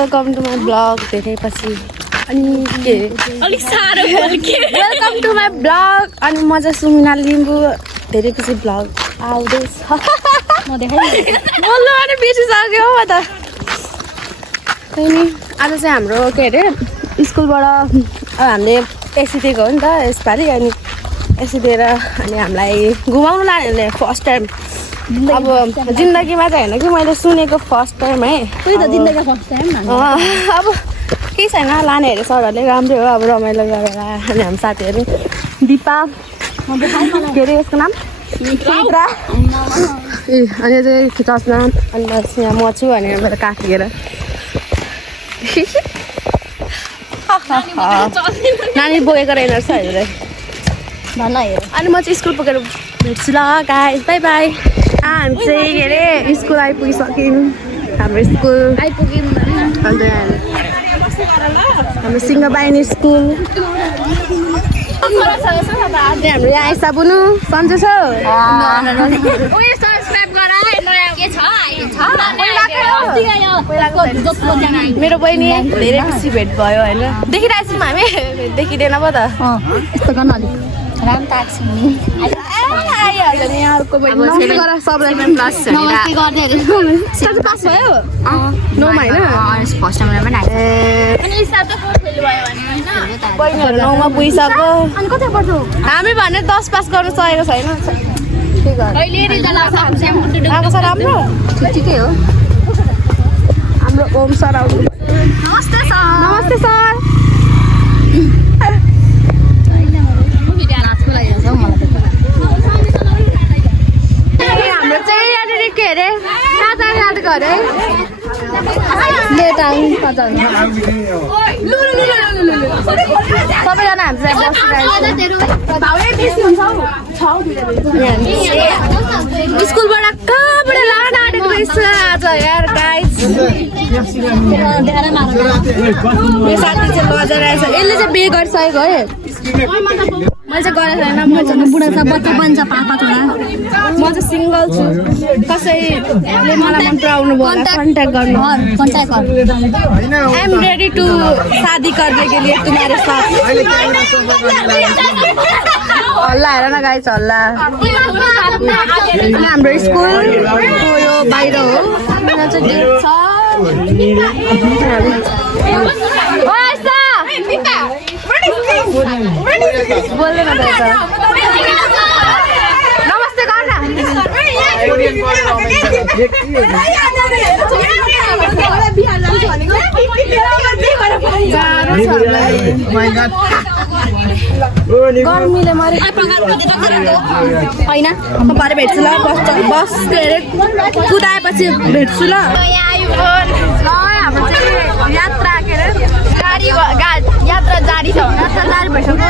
Welcome to my blog धेरैपछि अनि के अलिक साह्रो वेलकम टु माई ब्लग अनि म चाहिँ सुमिना लिम्बू धेरैपछि ब्लग आउँदैछ म देखाइ बोल्नु अनि बिर्सिसक्यो म त अनि आज चाहिँ हाम्रो के अरे स्कुलबाट हामीले एसी दिएको हो नि त यसपालि अनि एसी दिएर अनि हामीलाई घुमाउनु लाने फर्स्ट टाइम अब जिन्दगीमा चाहिँ होइन कि मैले सुनेको फर्स्ट टाइम है त्यही त जिन्दगीको फर्स्ट टाइम अब केही छैन लाने अरे सरहरूले राम्रै हो अब रमाइलो गरेर अनि हाम्रो साथीहरू दिपा के अरे यसको नाम सुमित्रा ए अनि चाहिँ चस्ना अनि यहाँ म छु अनि मेरो काकीहरू नानी बोकेको रहेछ अहिले भन हेर अनि म चाहिँ स्कुल पुगेर भेट्छु ल गाइस बाई बाई हामी चाहिँ के अरे स्कुल आइपुगिसक्यौँ हाम्रो स्कुल आइपुग्यौँ अन्त हाम्रो सिंहबाहिनी स्कुल हाम्रो यहाँ आइसा बुनु सन्चो छ मेरो बहिनी धेरै खुसी भेट भयो होइन देखिरहेको छौँ हामी देखिँदैन पो त यस्तो गर्न अलिक राम्रो ताक्छ नि आइहाल्छ नि अर्को बहिनी सबलाई पास भयो नौमा होइन बहिनीहरू नौमा पुगिसक्यो हामी भने 10 पास गर्नु सकेको छैन आएको छ राम्रो ठिकै हो हाम्रो ओम सर आउनु नमस्ते सर नमस्ते सर हाम्रो चाहिँ यहाँनिर के अरे नाच गरे सबैजना हामी स्कुलबाट कहाँबाट लान आँटेको रहेछ आज यार गाइस यो साथी चाहिँ लजेर आएछ यसले चाहिँ बिहे गरिसकेको है मैले चाहिँ गरेको छैन म चाहिँ बुढा छ बच्चा बन्छ पापा छोरा म चाहिँ सिङ्गल छु कसैले मलाई मन पराउनु भयो कन्ट्याक्ट गर्नु कन्ट्याक्ट गर आई एम रेडी टु शादी करने के लिए तुम्हारे साथ हल्ला हेर न गाइस हल्ला हाम्रो स्कुल यो बाहिर हो यहाँ चाहिँ गेट छ बोल्दैन नमस्ते गर्न गर्मीले मरे होइन म भरे भेट्छु ल बस के अरे कुदाएपछि भेट्छु ल हाम्रो चाहिँ यात्रा के अरे यात्रा जारी छ यात्रा जारी भइसक्यो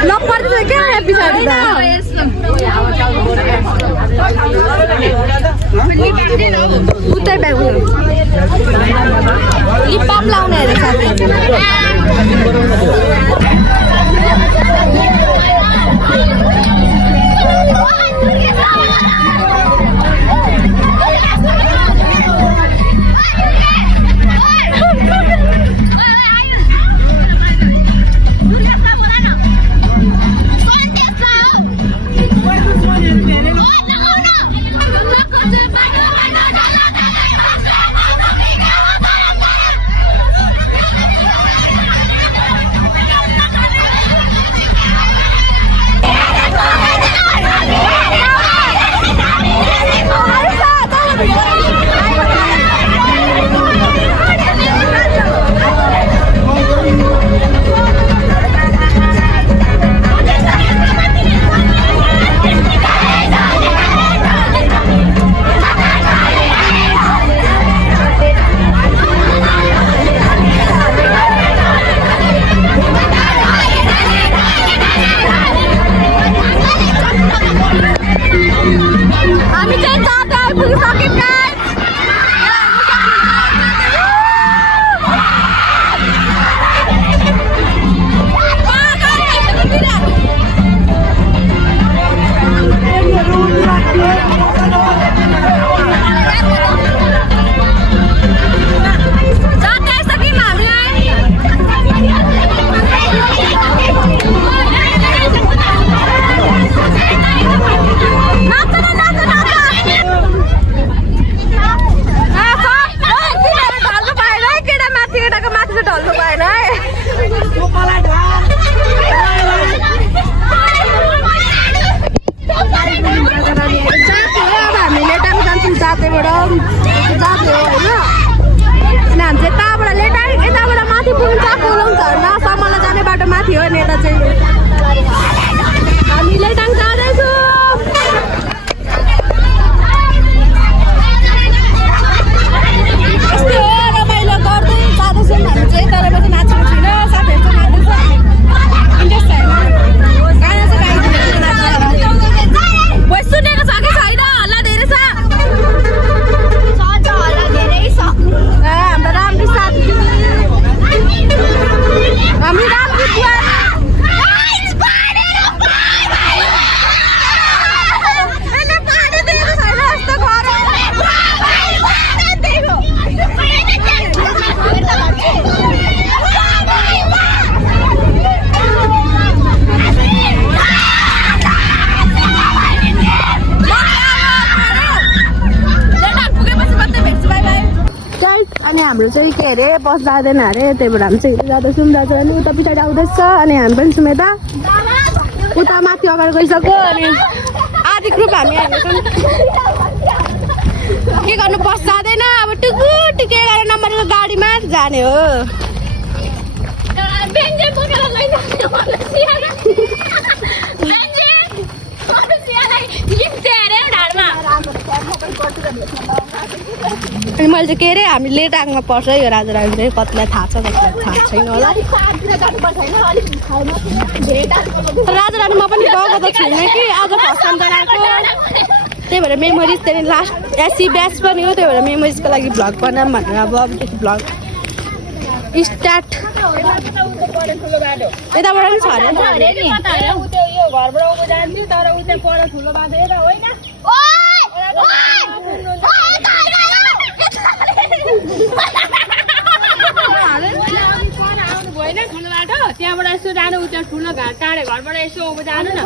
ल पर्दैछ क्या पछाडि उतै ब्याग लिपपाप लाउने अरे हाम्रो चाहिँ के अरे बस जाँदैन अरे त्यही भएर हामी चाहिँ हिँड्दै जाँदैछौँ दाजु अनि उता पछाडि आउँदैछ अनि हामी पनि छौँ यता उता माथि अगाडि गइसक्यो अनि आधी ग्रुप हामी हिँड्दैछौँ के गर्नु बस जाँदैन अब टुकु टुके 11 नम्बरको गाडीमा जाने हो अनि मैले चाहिँ के अरे हामी लेट आगमा पर्छ यो राजारानी चाहिँ कतिलाई थाहा छ कतिलाई थाहा छैन होला राजारानीमा पनि गएको त छैन कि आज फर्स्ट टाइम बनाएको त्यही भएर मेमोरिज त्यहाँदेखि लास्ट एसी ब्याच पनि हो त्यही भएर मेमोरिजको लागि भ्लग बनाऊँ भनेर अब अबदेखि भ्लग स्टार्ट यताबाट पनि छ अरे त्यहाँबाट यसो जानु उता ठुलो घाट टाढे घरबाट यसो अब जानु न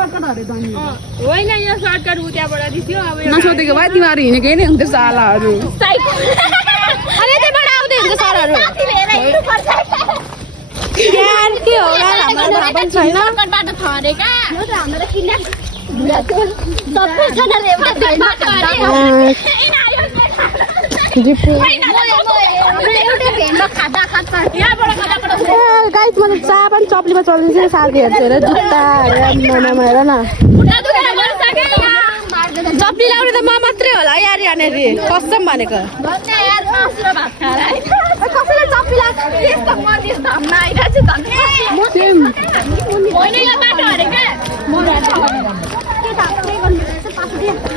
होइन यो सर्टकट त्यहाँबाट दिथ्यो अब नसोधेको भए तिमीहरू हिँडेकै नै हुन्थ्यो सालाहरू अनि त्यहाँबाट आउँदै हुन्छ सरहरू यार के हो यार हाम्रो थाहा पनि छैन गाइस मैले चाह पनि चप्लीमा चल्दैछ साथीहरू हेर जुत्ता हेर हेर न चप्ली लाउने त म मात्रै होला यार यहाँनिर कसम भनेको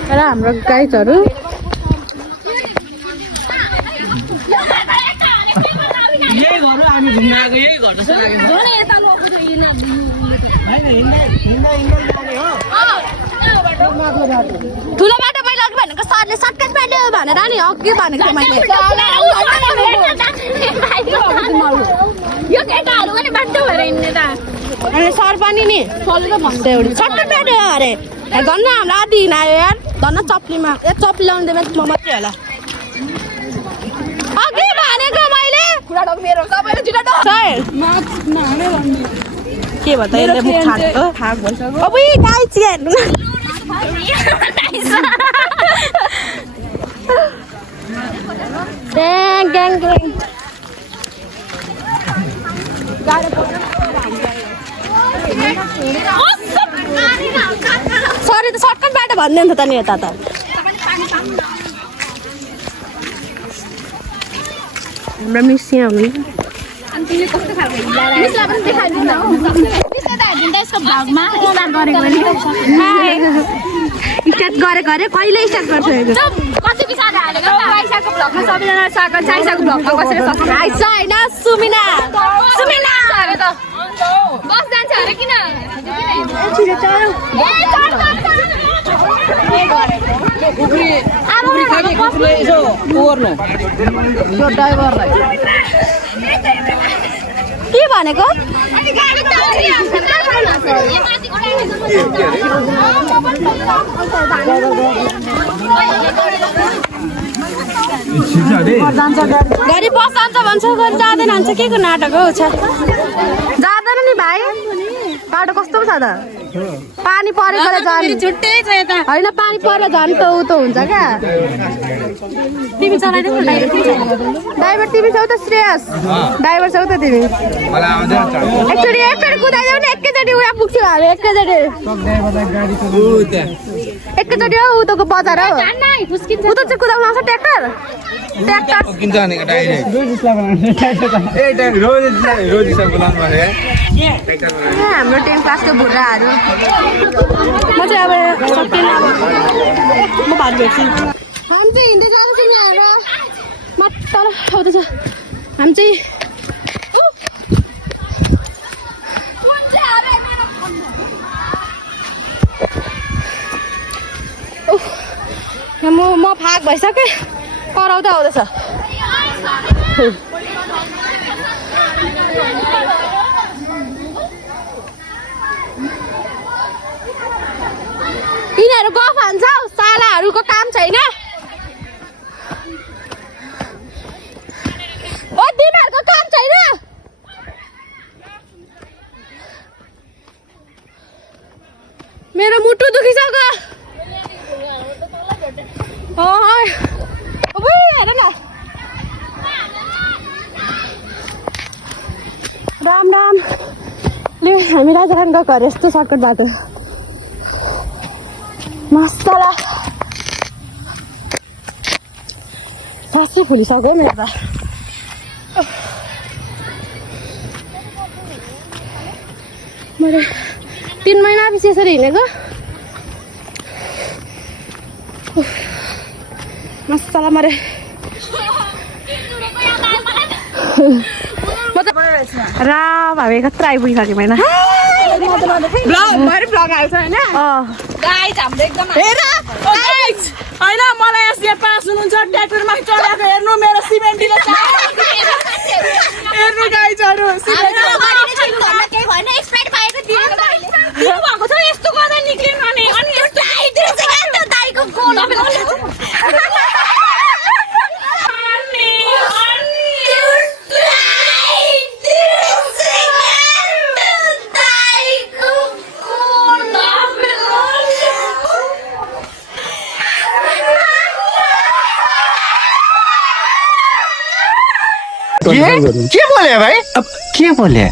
र हाम्रो गाइजहरू ठुलो बाटो पहिला अघि भनेको सरले सर्टकट बाटो भनेर नि अघि भनेको थिएँ मैले अनि सर पनि नि सर्टकट बाटो अरे धन्न हाम्रो आधी हिँडायो यार धन्न चप्लीमा चप्ली लाउँदैन म मात्रै होला अघि भनेको मैले के भयो त यसले मुख छाडेको थाक भइसक्यो अब गाई चियार्नु ग्याङ ग्याङ ग्याङ सरी त सर्टकट बाटो भन्दैन त नि यता त हाम्रो मिस यहाँ हुनुहुन्छ स्टार्ट गरेको अरे कहिले स्टार्ट गर्छ सबैजना चाइसाको भ्लगमा बसेर आइस होइन सुमिना सुमिना बस जान्छ अरे किन के भनेको गाडी बस जान्छ भन्छ जाँदैन भन्छ के को नाटक हो जाँदैन नि भाइ बाटो कस्तो छ त पानी परेकोले जाने छुट्टै छ यता होइन पानी परेर जानु त उ त हुन्छ क्या तिमी चलाइदेऊ न ड्राइभर तिमी छौ त श्रेयस ड्राइभर छौ त तिमी एकचोटि कुदाइदेऊ न एकैचोटि उहाँ पुग्छौँ हामी एकैचोटि हो उतोको बजार हो उता चाहिँ कुदाउनु आउँछ ट्र्याक्टर हाम्रो 10 क्लासको बुढाहरू म चाहिँ अब म भात भेट्छु हामी चाहिँ हिँड्दै जाँदैछौँ यहाँ मात्र आउँदैछ हामी चाहिँ म फाक भइसकेँ कराउँदै आउँदैछ यिनीहरू गफ हान्छ सालाहरूको काम छैन तिमीहरूको काम छैन मेरो मुटु दुखिसक्यो हेर न राम राम ले हामी राजाखान गएको अरे यस्तो सर्टकट बाटो मसला सासै फुलिसक्यो मेरो त मैले 3 महिना पछि यसरी हिँडेको मसला मरे रा भाबी कत्रो आइपुगिसक्यो होइन ब्लग आउँछ होइन गाइस हाम्रो एकदम होइन मलाई यहाँ पास हुनुहुन्छ ट्र्याक्टरमा चढाएको हेर्नु मेरो सिमेन्टीले हेर्नु गाइजहरू दिनुभएको छ यस्तो गर्दा निक्लिनु अनि के बोले भाइ के बोले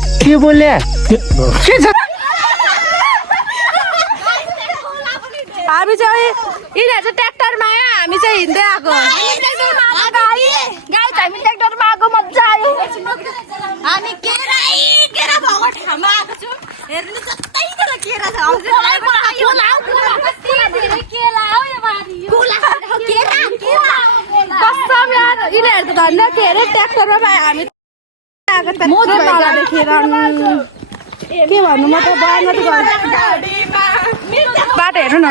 हामी चाहिँ यिनीहरू चाहिँ ट्र्याक्टरमा आयो हामी चाहिँ हिँड्दै आएको हामी ट्र्याक्टरमा आएको मजा आयो हामी केरा भएको ठाउँमा आएको छौँ हेर्नु जस्तै केरा छ कसम यार यिनीहरू त धन्दा के अरे ट्र्याक्टरमा पायो हामी देखेर के भन्नु म त बयानमा त बाटो हेर्नु न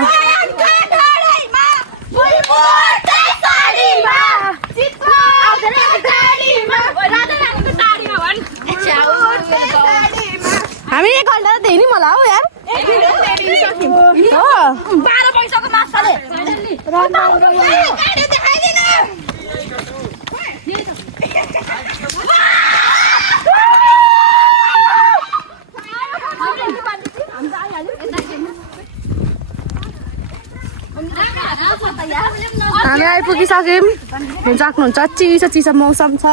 हामी 1 घन्टा त धेरै मलाई हौ यार 12 पैसाको माछाले हामी आइपुगिसक्यौँ सक्नुहुन्छ चिसो चिसो मौसम छ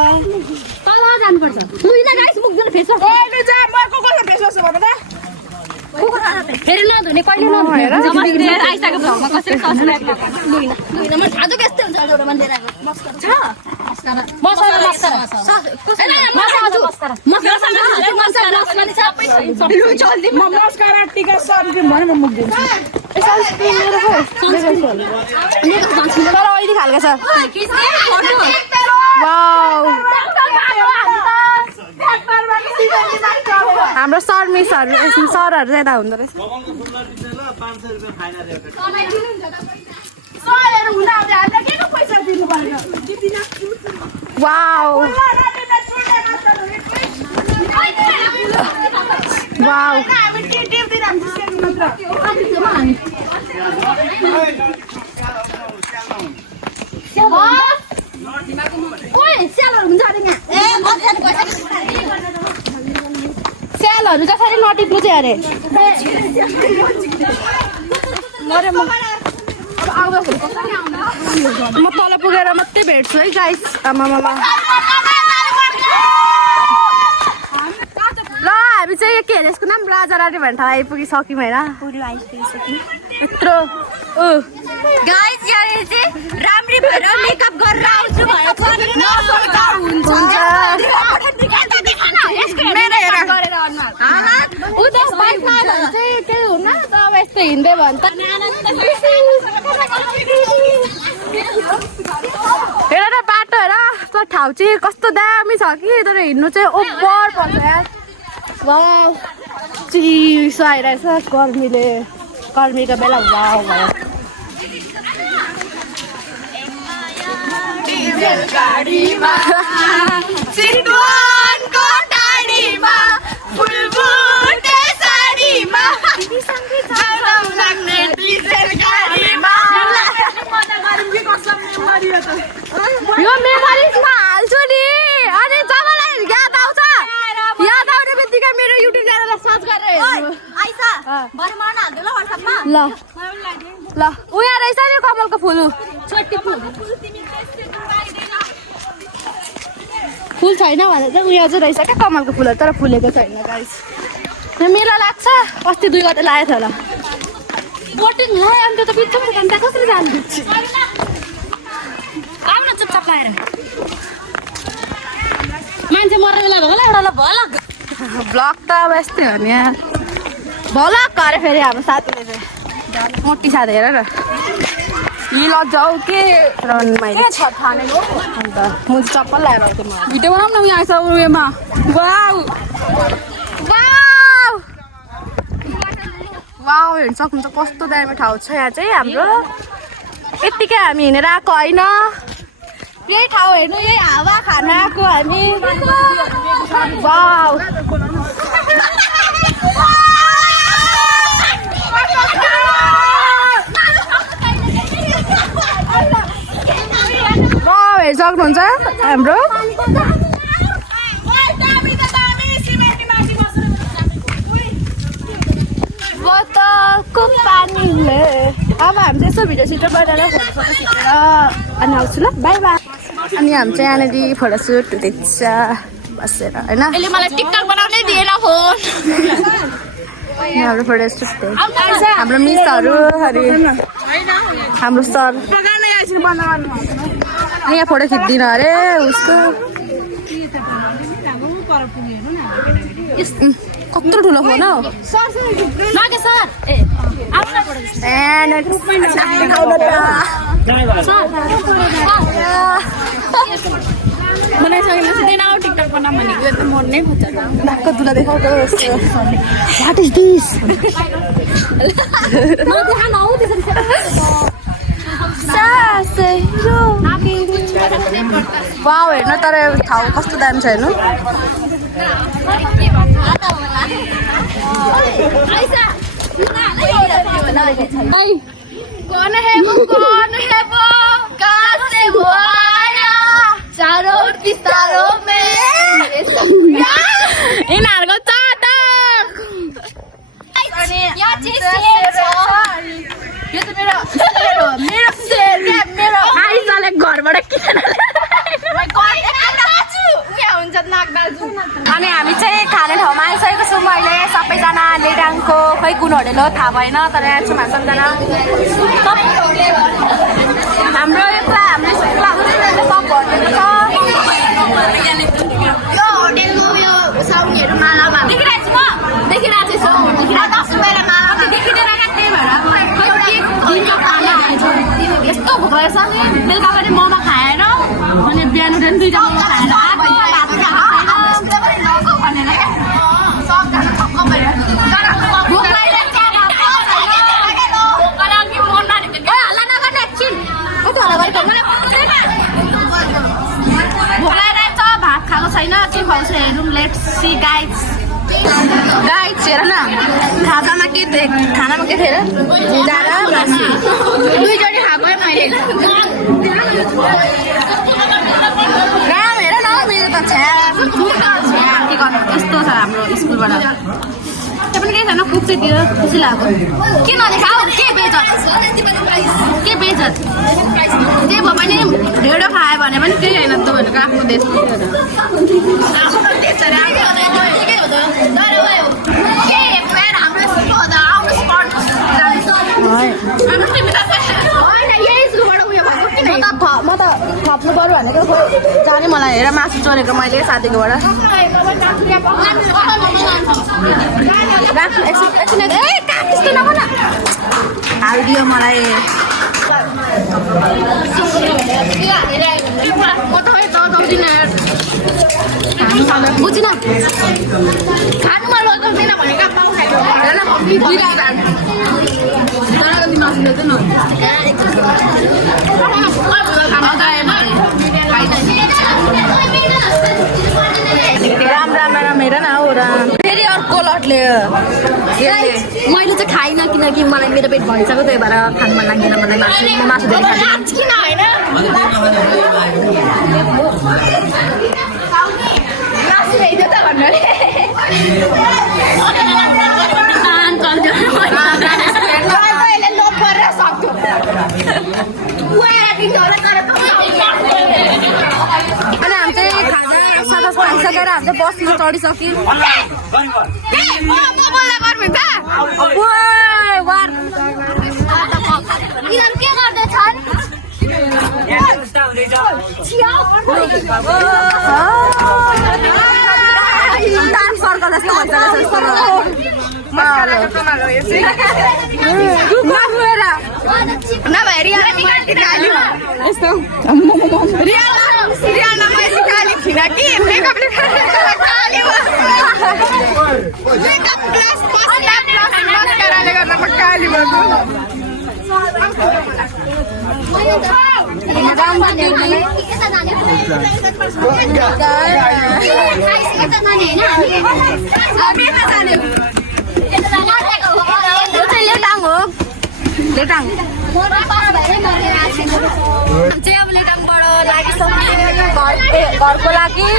तल जानुपर्छ फेरि नधुने कहिले नधुने आइसकेको ठाउँमा कसरी टिका सब्जी भने म मुख दिन्छु तर अहिले खालको छ वाउ हाम्रो सर मिसहरू सरहरू चाहिँ यता हुँदो रहेछ वाउ वाउ स्यालहरू जसरी नटिप्नु चाहिँ अरे म तल पुगेर मात्रै भेट्छु है गाइस आमामा ल हामी चाहिँ के अरे यसको नाम राजारानी भन्ने ठाउँ आइपुगिसक्यौँ होइन यत्रो गाइस यहाँ चाहिँ राम्री भएर मेकअप गरेर आउँछु उता बाइकमा चाहिँ केही हुन्न त अब यस्तो हिँड्दै भन्छ हेर न बाटो हेर त्यो ठाउँ चाहिँ कस्तो दामी छ कि तर हिँड्नु चाहिँ ओभर पर्छ यार वाउ चिसो आइरहेछ गर्मीको बेला वाउ भयो गाडीमा चितवनको टाढीमा फुलबुटे साडीमा लाग्ने डिजेल गाडीमा यो मेमोरिजमा हाल्छु नि अनि जब ल ल उहाँ रहेछ नि कमलको फुल फुल छैन भने चाहिँ उयो चाहिँ रहेछ क्या कमलको फुलहरू तर फुलेको छैन गाइस मेला लाग्छ अस्ति 2 गते लागेको थियो होला बोटिङ ल अन्त त बित्थामा त कसरी जानु बित्छ आउन चुपचाप लाएर मान्छे मर्ने बेला भएको एउटा भलक ब्लग त अब यस्तै हो नि यार भलक गरे फेरि हाम्रो साथीले चाहिँ मोटी साथी हेर न हिल जाऊ के मैले छ थानेको अन्त म चप्पल लगाएर आउँथेँ म भिडियो बनाउँ न उयो आएछ उयोमा वाउ वाउ वाउ हेर्न सक्नुहुन्छ कस्तो दामी ठाउँ छ यहाँ चाहिँ हाम्रो यत्तिकै हामी हिँडेर आएको होइन यही ठाउँ हेर्नु यही हावा खान आएको हामी वाउ सक्नुहुन्छ हाम्रो बोतलको पानीले अब हामी चाहिँ यसो भिडियो सिटर गरेर फोटो खिचेर अनि आउँछु ल बाई बाई अनि हामी चाहिँ यहाँनिर फोटोसुट हुँदैछ बसेर होइन अहिले मलाई टिकटक बनाउनै दिएन फोन हाम्रो फोटोसुट हाम्रो मिसहरू अरे हाम्रो सर यहाँ फोटो खिच्दिनँ अरे उसको कत्रो ठुलो फोन हौ ढाक्क तुला देखाउँछ वाट इज दिस वाउ हेर्नु तर ठाउँ कस्तो दामी छ हेर्नु कौन है वो कहाँ से वो आया चारों किस्तारों में यिनीहरूको चाटक यो त मेरो शेर क्या मेरो आइजले घरबाट किन अनि हामी चाहिँ खाने ठाउँमा आइसकेको छौँ अहिले सबैजना लेडाङको खै कुन होटेल हो थाहा भएन तर यहाँ छौँ हामी सबैजना हाम्रो यो हाम्रो सब होटेल छ यो होटेलको यो साउनीहरू माला देखिरहेको छु यस्तो भोक रहेछ बेलुका पनि मोमो खाएर अनि बिहान उठेर 2टा मोमो खाएर भात खाएको छैन के खुवाउँछ हेरौँ लेट्स सी गाइड्स हेर न खानामा के थियो अरे जाँदा मासु 2 जडी खाएको मैले राम हेर न मेरो त छ्या के गर्नु यस्तो छ हाम्रो स्कुलबाट त्यो पनि केही छैन कुक चाहिँ दियो खुसी लाग्यो के नदेखाऊ के बेजत जे भए पनि ढेँडो खायो भने पनि केही होइन त भनेको आफ्नो देश म त थप्नु पऱ्यो भनेको जाने मलाई हेर मासु चोरेको मैले साथीकोबाट हालिदियो मलाई बुझिन खानु मन लगाउँदिन भनेको राम हेर न हो र फेरि अर्को लटले मैले चाहिँ खाइनँ किनकि मलाई मेरो पेट भरिसक्यो त्यही भएर खानु मन लाग्दैन मलाई मासु धेरै अहिले लोप गरेर सक्थ्यो अनि हामी चाहिँ खाजा सादा खाइसकेर हामी चाहिँ बसमा चढिसक्यौँ यिनीहरू के गर्दैछन् डान्स सर्कल जस्तो लेटाङ हो लेटाङ चाहिँ अब लेटाङबाट लागिसक्यो घरको लागि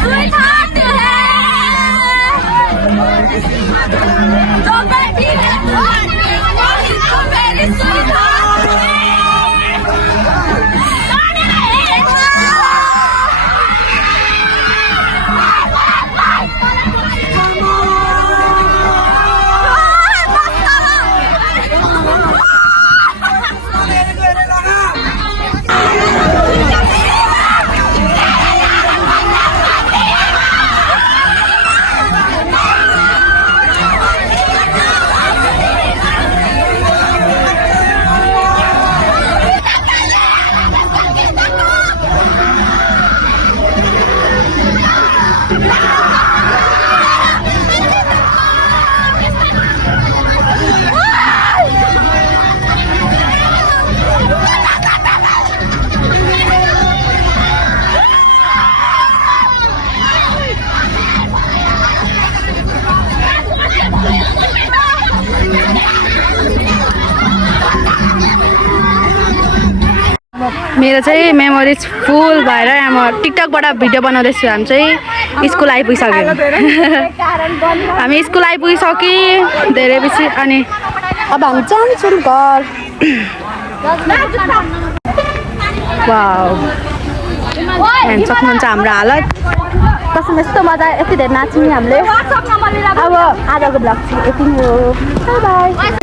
Sweetheart! मेरो चाहिँ मेमोरिज फुल भएर यहाँ म टिकटकबाट भिडियो बनाउँदैछु। हामी चाहिँ स्कुल आइपुगिसक्यो। हामी स्कुल आइपुगिसक्यो धेरै बेसी। अनि अब हामी जान्छौँ घर। वाउ हेर्न सक्नुहुन्छ हाम्रो हालत कसम यस्तो मजा यति धेरै नाच्यौँ नि हामीले। अब आजको ब्लग चाहिँ यति नै हो। By by.